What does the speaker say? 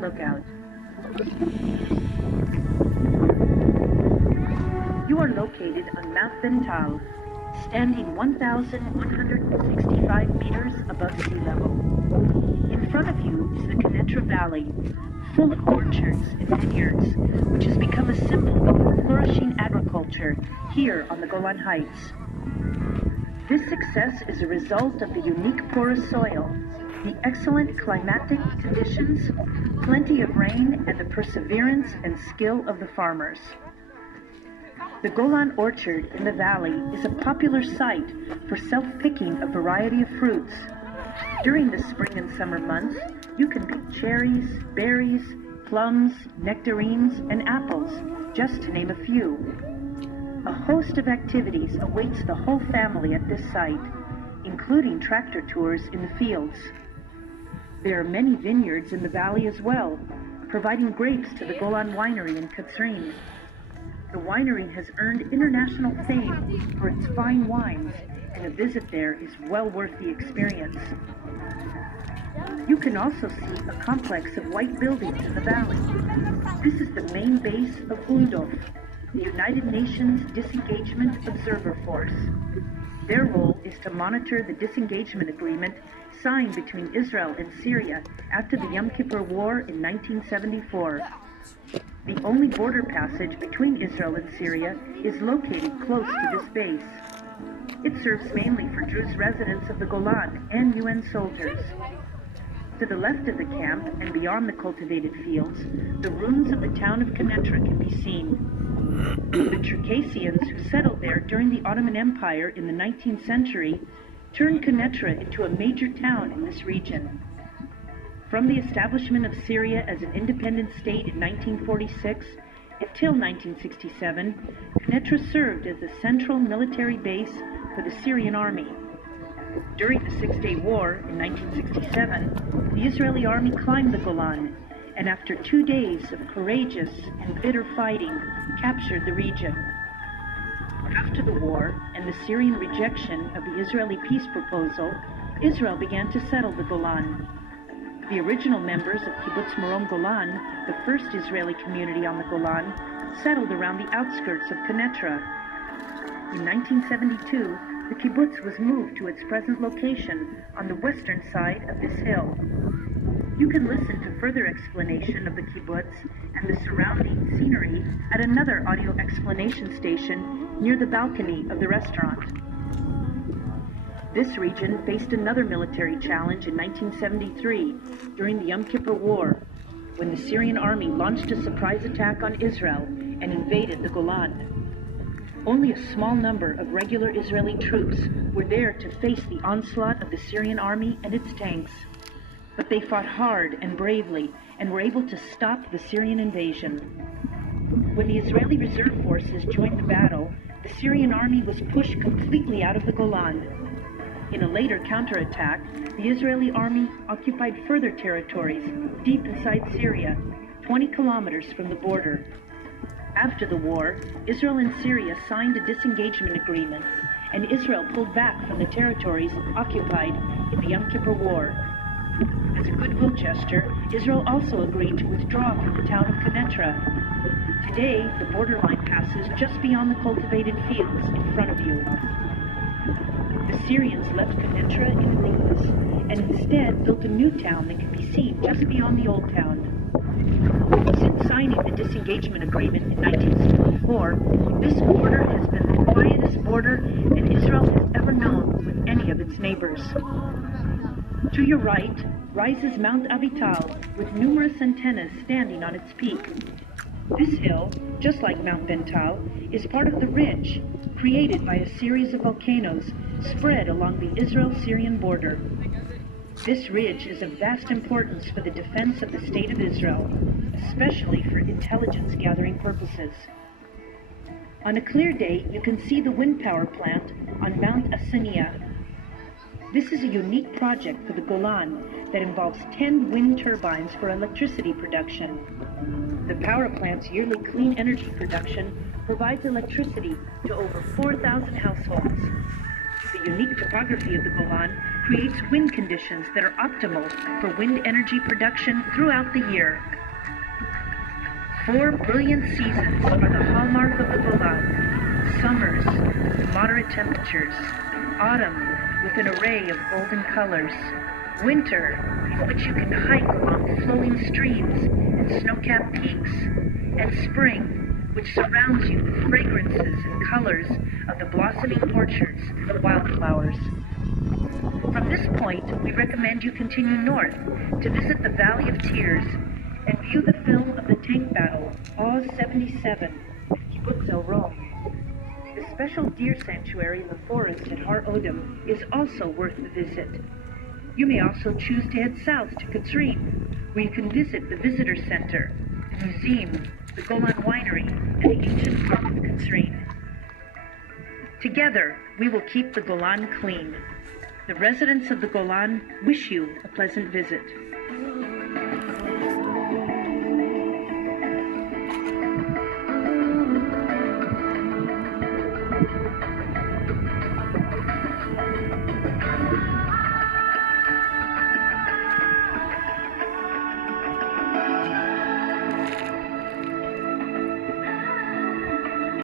Lookout. You are located on Mount Bental, standing 1,165 meters above sea level. In front of you is the Quneitra Valley, full of orchards and vineyards, which has become a symbol of flourishing agriculture here on the Golan Heights. This success is a result of the unique porous soil, the excellent climatic conditions, plenty of rain, and the perseverance and skill of the farmers. The Golan Orchard in the valley is a popular site for self-picking a variety of fruits. During the spring and summer months, you can pick cherries, berries, plums, nectarines, and apples, just to name a few. A host of activities awaits the whole family at this site, including tractor tours in the fields. There are many vineyards in the valley as well, providing grapes to the Golan Winery in Katsrin. The winery has earned international fame for its fine wines, and a visit there is well worth the experience. You can also see a complex of white buildings in the valley. This is the main base of UNDOF, the United Nations Disengagement Observer Force. Their role is to monitor the disengagement agreement signed between Israel and Syria after the Yom Kippur War in 1974. The only border passage between Israel and Syria is located close to this base. It serves mainly for Druze residents of the Golan and UN soldiers. To the left of the camp and beyond the cultivated fields, the ruins of the town of Quneitra can be seen. The Circassians who settled there during the Ottoman Empire in the 19th century turned Quneitra into a major town in this region. From the establishment of Syria as an independent state in 1946 until 1967, Quneitra served as the central military base for the Syrian army. During the Six-Day War in 1967, the Israeli army climbed the Golan, and after 2 days of courageous and bitter fighting, captured the region. After the war and the Syrian rejection of the Israeli peace proposal, Israel began to settle the Golan. The original members of Kibbutz Marom Golan, the first Israeli community on the Golan, settled around the outskirts of Quneitra. In 1972, the kibbutz was moved to its present location on the western side of this hill. You can listen to further explanation of the kibbutz and the surrounding scenery at another audio explanation station near the balcony of the restaurant. This region faced another military challenge in 1973 during the Yom Kippur War, when the Syrian army launched a surprise attack on Israel and invaded the Golan. Only a small number of regular Israeli troops were there to face the onslaught of the Syrian army and its tanks. But they fought hard and bravely and were able to stop the Syrian invasion. When the Israeli reserve forces joined the battle, the Syrian army was pushed completely out of the Golan. In a later counterattack, the Israeli army occupied further territories deep inside Syria, 20 kilometers from the border. After the war, Israel and Syria signed a disengagement agreement, and Israel pulled back from the territories occupied in the Yom Kippur War. As a goodwill gesture, Israel also agreed to withdraw from the town of Quneitra. Today, the borderline passes just beyond the cultivated fields in front of you. The Syrians left Quneitra in ruins, and instead built a new town that can be seen just beyond the old town. Since signing the disengagement agreement in 1964, this border has been the quietest border that Israel has ever known with any of its neighbors. To your right rises Mount Bental with numerous antennas standing on its peak. This hill, just like Mount Bental, is part of the ridge created by a series of volcanoes spread along the Israel-Syrian border. This ridge is of vast importance for the defense of the State of Israel, especially for intelligence gathering purposes. On a clear day, you can see the wind power plant on Mount Asania. This is a unique project for the Golan that involves 10 wind turbines for electricity production. The power plant's yearly clean energy production provides electricity to over 4,000 households. The unique topography of the Golan creates wind conditions that are optimal for wind energy production throughout the year. 4 brilliant seasons are the hallmark of the Golan. Summers with moderate temperatures, autumn with an array of golden colors, winter in which you can hike along flowing streams and snow-capped peaks, and spring, which surrounds you with fragrances and colors of the blossoming orchards of wildflowers. From this point, we recommend you continue north to visit the Valley of Tears and view the film of the tank battle, Oz 77, Kibbutz El Rom. The special deer sanctuary in the forest at Har Odom is also worth the visit. You may also choose to head south to Katzrin, where you can visit the visitor center, the museum, the Golan Winery, and the ancient park of Katzrin. Together, we will keep the Golan clean. The residents of the Golan wish you a pleasant visit.